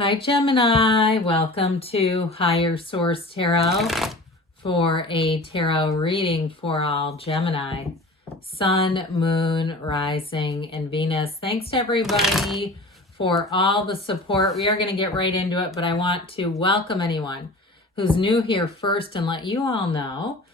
Hi Gemini, welcome to Higher Source Tarot for a tarot reading for all Gemini, Sun, Moon, Rising, and Venus. Thanks to everybody for all the support. We are going to get right into it, but I want to welcome anyone who's new here first and let you all know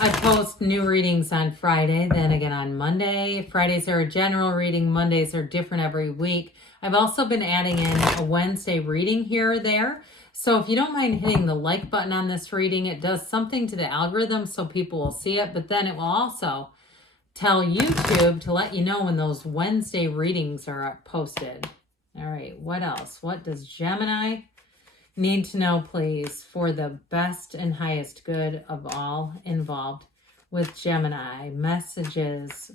I post new readings on Friday, then again on Monday. Fridays are a general reading, Mondays are different every week. I've also been adding in a Wednesday reading here or there. So if you don't mind hitting the like button on this reading, it does something to the algorithm so people will see it, but then it will also tell YouTube to let you know when those Wednesday readings are posted. All right, what else? What does Gemini need to know, please, for the best and highest good of all involved with Gemini? Messages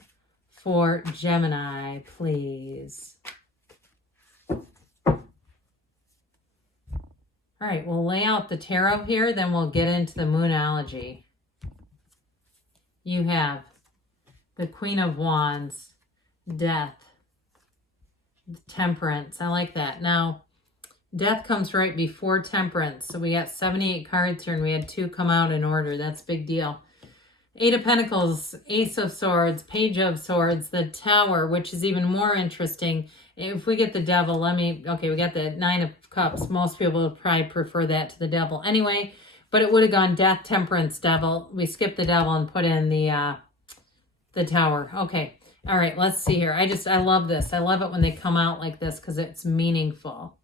for Gemini, please. All right, we'll lay out the tarot here, then we'll get into the Moonology. You have the Queen of Wands, Death, Temperance. I like that. Now, Death comes right before Temperance. So we got 78 cards here and we had 2 come out in order. That's a big deal. 8 of Pentacles, Ace of Swords, Page of Swords, the Tower, which is even more interesting. If we get the Devil, okay, we got the 9 of Cups. Most people would probably prefer that to the Devil anyway, but it would have gone Death, Temperance, Devil. We skipped the Devil and put in the Tower. Okay. All right, let's see here. I love this. I love it when they come out like this because it's meaningful.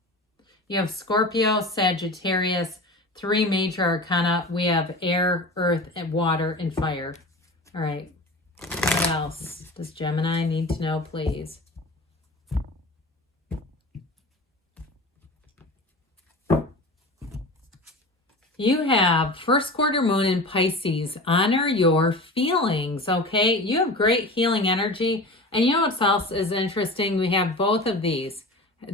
You have Scorpio, Sagittarius, 3 major arcana. We have air, earth, and water, and fire. All right. What else does Gemini need to know, please? You have first quarter moon in Pisces. Honor your feelings, okay? You have great healing energy. And you know what else is interesting? We have both of these.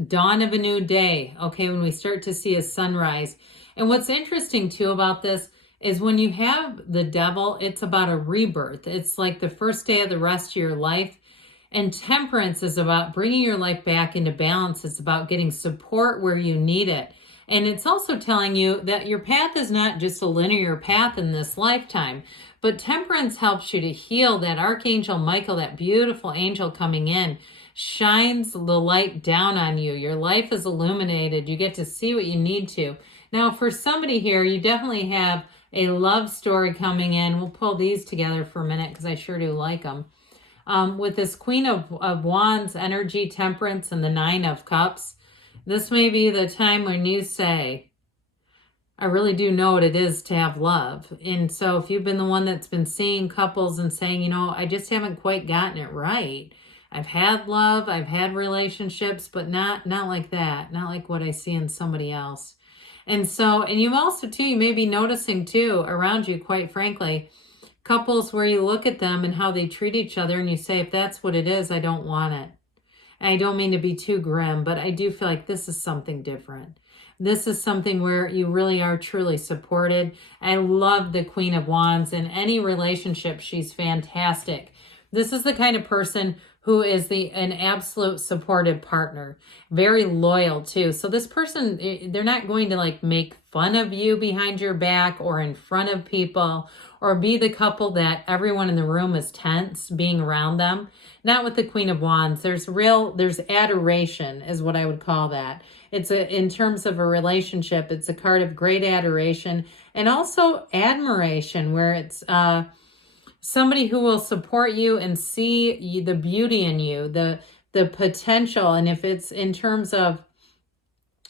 Dawn of a new day, okay, when we start to see a sunrise. And what's interesting too about this is when you have the Devil, it's about a rebirth. It's like the first day of the rest of your life. And Temperance is about bringing your life back into balance. It's about getting support where you need it. And it's also telling you that your path is not just a linear path in this lifetime, but Temperance helps you to heal. That Archangel Michael, that beautiful angel coming in, shines the light down on you. Your life is illuminated. You get to see what you need to. Now, for somebody here, you definitely have a love story coming in. We'll pull these together for a minute because I sure do like them. With this Queen of Wands energy, Temperance, and the 9 of Cups, this may be the time when you say, I really do know what it is to have love. And so if you've been the one that's been seeing couples and saying, you know, I just haven't quite gotten it right. I've had love, I've had relationships, but not like that. Not like what I see in somebody else. And so, and you also too, you may be noticing too around you, quite frankly, couples where you look at them and how they treat each other and you say, if that's what it is, I don't want it. I don't mean to be too grim, but I do feel like this is something different. This is something where you really are truly supported. I love the Queen of Wands. In any relationship, she's fantastic. This is the kind of person who is an absolute supportive partner. Very loyal too. So this person, they're not going to like make fun of you behind your back or in front of people or be the couple that everyone in the room is tense being around them. Not with the Queen of Wands. There's adoration is what I would call that. In terms of a relationship, it's a card of great adoration and also admiration where it's somebody who will support you and see the beauty in you, the potential. And if it's in terms of,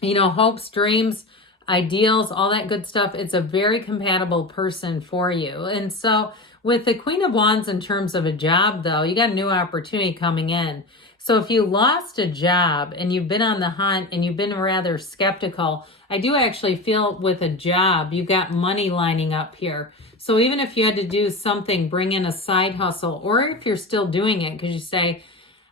you know, hopes, dreams, ideals, all that good stuff, it's a very compatible person for you. And so with the Queen of Wands in terms of a job, though, you got a new opportunity coming in. So if you lost a job and you've been on the hunt and you've been rather skeptical, I do actually feel with a job, you've got money lining up here. So even if you had to do something, bring in a side hustle, or if you're still doing it because you say,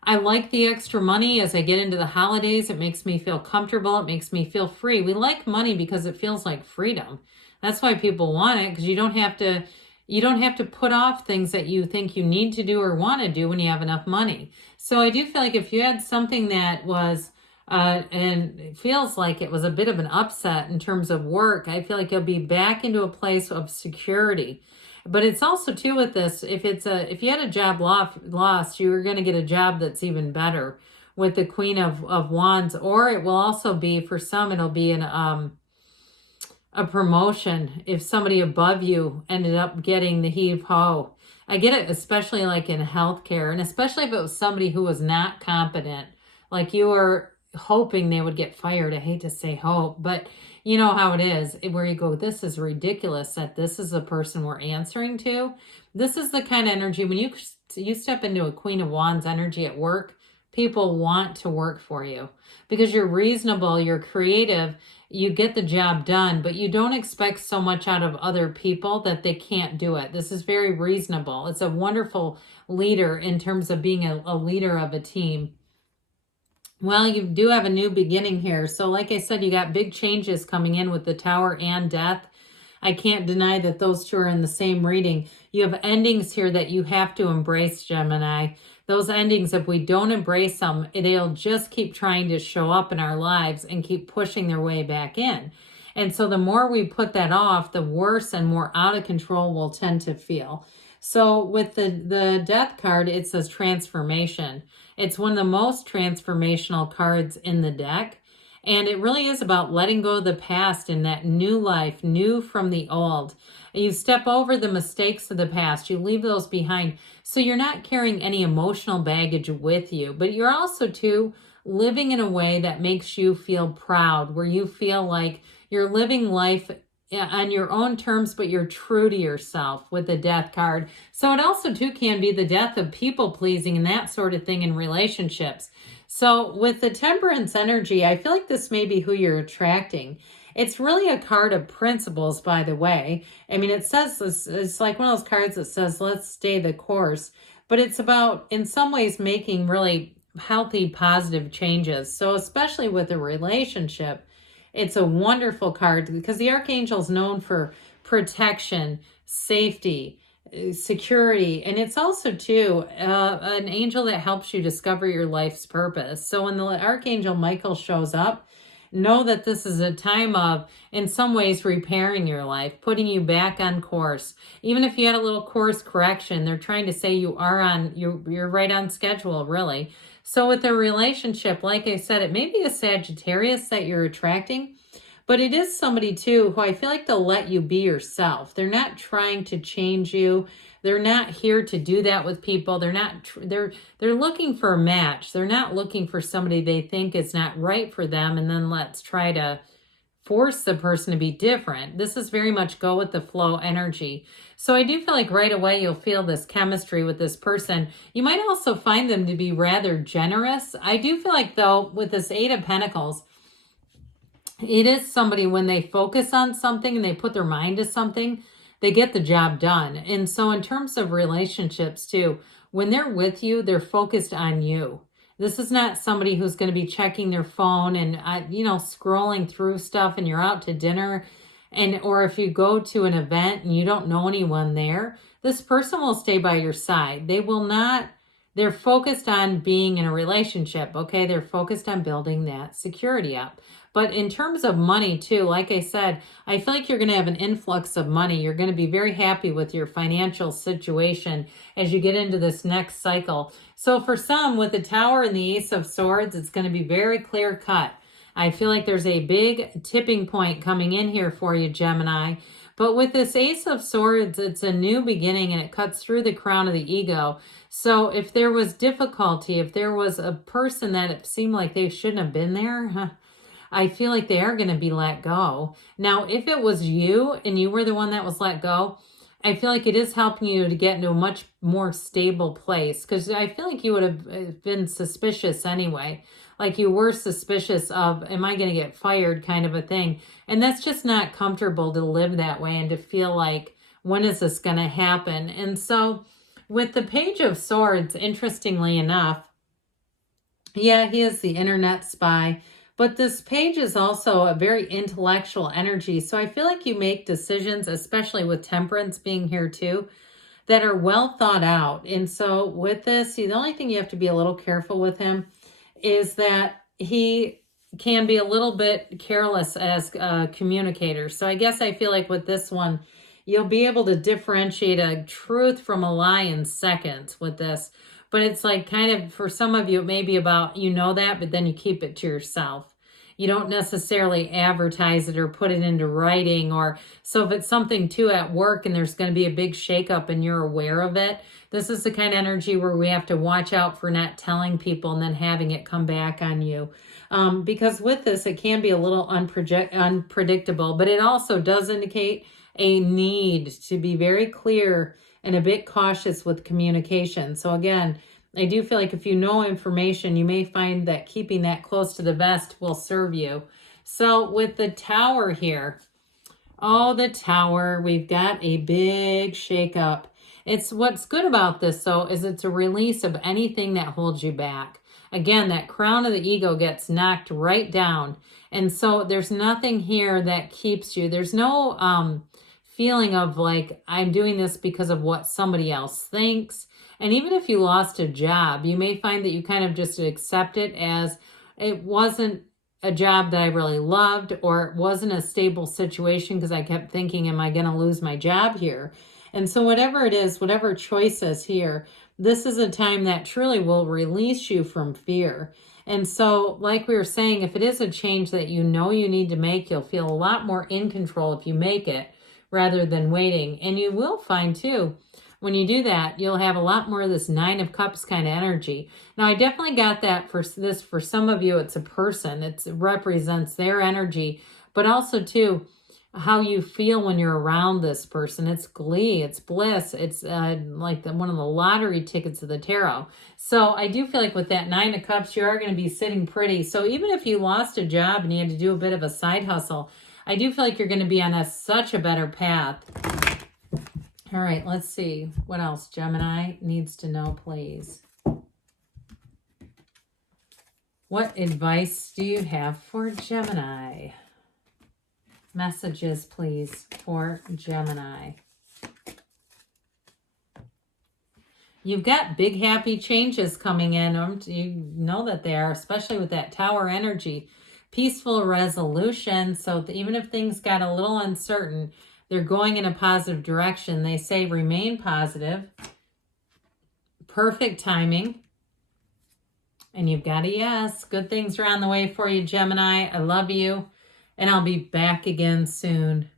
I like the extra money as I get into the holidays. It makes me feel comfortable. It makes me feel free. We like money because it feels like freedom. That's why people want it, because you don't have to put off things that you think you need to do or want to do when you have enough money. So I do feel like if you had something that was and it feels like it was a bit of an upset in terms of work. I feel like you'll be back into a place of security. But it's also too with this, if you had a job lost, you're going to get a job that's even better with the Queen of Wands. Or it will also be, for some, it'll be a promotion if somebody above you ended up getting the heave ho. I get it, especially like in healthcare, and especially if it was somebody who was not competent, like you were hoping they would get fired. I hate to say hope, but you know how it is, where you go, this is ridiculous that this is the person we're answering to. This is the kind of energy when you step into a Queen of Wands energy at work, people want to work for you because you're reasonable, you're creative, you get the job done, but you don't expect so much out of other people that they can't do it. This is very reasonable. It's a wonderful leader in terms of being a leader of a team. Well, you do have a new beginning here. So like I said, you got big changes coming in with the Tower and Death. I can't deny that those two are in the same reading. You have endings here that you have to embrace, Gemini. Those endings, if we don't embrace them, they'll just keep trying to show up in our lives and keep pushing their way back in. And so the more we put that off, the worse and more out of control we'll tend to feel. So with the Death card, it says transformation. It's one of the most transformational cards in the deck. And it really is about letting go of the past and that new life, new from the old. You step over the mistakes of the past. You leave those behind. So you're not carrying any emotional baggage with you, but you're also too living in a way that makes you feel proud, where you feel like you're living life on your own terms, but you're true to yourself with the Death card. So it also too can be the death of people pleasing and that sort of thing in relationships. So with the Temperance energy, I feel like this may be who you're attracting. It's really a card of principles, by the way. I mean, it says this, it's like one of those cards that says, let's stay the course. But it's about, in some ways, making really healthy, positive changes. So especially with a relationship, it's a wonderful card because the Archangel is known for protection, safety, security, and it's also too an angel that helps you discover your life's purpose. So when the Archangel Michael shows up, know that this is a time of, in some ways, repairing your life, putting you back on course. Even if you had a little course correction, they're trying to say you're right on schedule, really. So with the relationship, like I said, it may be a Sagittarius that you're attracting, but it is somebody too who I feel like they'll let you be yourself. They're not trying to change you. They're not here to do that with people. They're looking for a match. They're not looking for somebody they think is not right for them and then let's try to force the person to be different. This is very much go with the flow energy. So I do feel like right away you'll feel this chemistry with this person. You might also find them to be rather generous. I do feel like though with this Eight of Pentacles, it is somebody when they focus on something and they put their mind to something, they get the job done. And so in terms of relationships too, when they're with you, they're focused on you. This is not somebody who's going to be checking their phone and, scrolling through stuff and you're out to dinner. Or if you go to an event and you don't know anyone there, this person will stay by your side. They're focused on being in a relationship, okay? They're focused on building that security up. But in terms of money too, like I said, I feel like you're going to have an influx of money. You're going to be very happy with your financial situation as you get into this next cycle. So for some, with the Tower and the Ace of Swords, it's going to be very clear cut. I feel like there's a big tipping point coming in here for you, Gemini. But with this Ace of Swords, it's a new beginning and it cuts through the crown of the ego. So if there was difficulty, if there was a person that it seemed like they shouldn't have been there, I feel like they are going to be let go. Now, if it was you and you were the one that was let go, I feel like it is helping you to get into a much more stable place because I feel like you would have been suspicious anyway. Like you were suspicious of, am I going to get fired kind of a thing. And that's just not comfortable to live that way and to feel like, when is this going to happen? And so with the Page of Swords, interestingly enough, yeah, he is the internet spy. But this page is also a very intellectual energy. So I feel like you make decisions, especially with Temperance being here too, that are well thought out. And so with this, the only thing you have to be a little careful with him is that he can be a little bit careless as communicators. So I guess I feel like with this one, you'll be able to differentiate a truth from a lie in seconds with this. But it's like kind of, for some of you, it may be about, you know that, but then you keep it to yourself. You don't necessarily advertise it or put it into writing. Or so if it's something too at work and there's going to be a big shakeup and you're aware of it, this is the kind of energy where we have to watch out for not telling people and then having it come back on you. Because with this, it can be a little unpredictable, but it also does indicate a need to be very clear and a bit cautious with communication. So again, I do feel like if you know information, you may find that keeping that close to the vest will serve you. So with the Tower here, oh, the Tower, we've got a big shakeup. It's what's good about this, though, is it's a release of anything that holds you back. Again, that crown of the ego gets knocked right down. And so there's nothing here that keeps you. There's no feeling of like, I'm doing this because of what somebody else thinks. And even if you lost a job, you may find that you kind of just accept it as it wasn't a job that I really loved, or it wasn't a stable situation because I kept thinking, am I going to lose my job here? And so whatever it is, whatever choice is here, this is a time that truly will release you from fear. And so, like we were saying, if it is a change that you know you need to make, you'll feel a lot more in control if you make it rather than waiting. And you will find too, when you do that, you'll have a lot more of this Nine of Cups kind of energy. Now, I definitely got that for this. For some of you, it's a person. It represents their energy, but also too, how you feel when you're around this person. It's glee, it's bliss, it's like one of the lottery tickets of the tarot. So I do feel like with that Nine of Cups, you are going to be sitting pretty. So even if you lost a job and you had to do a bit of a side hustle, I do feel like you're going to be on such a better path. All right, let's see. What else Gemini needs to know, please? What advice do you have for Gemini? Messages, please, for Gemini. You've got big, happy changes coming in. You know that they are, especially with that Tower energy. Peaceful resolution. So even if things got a little uncertain, they're going in a positive direction. They say remain positive. Perfect timing. And you've got a yes. Good things are on the way for you, Gemini. I love you. And I'll be back again soon.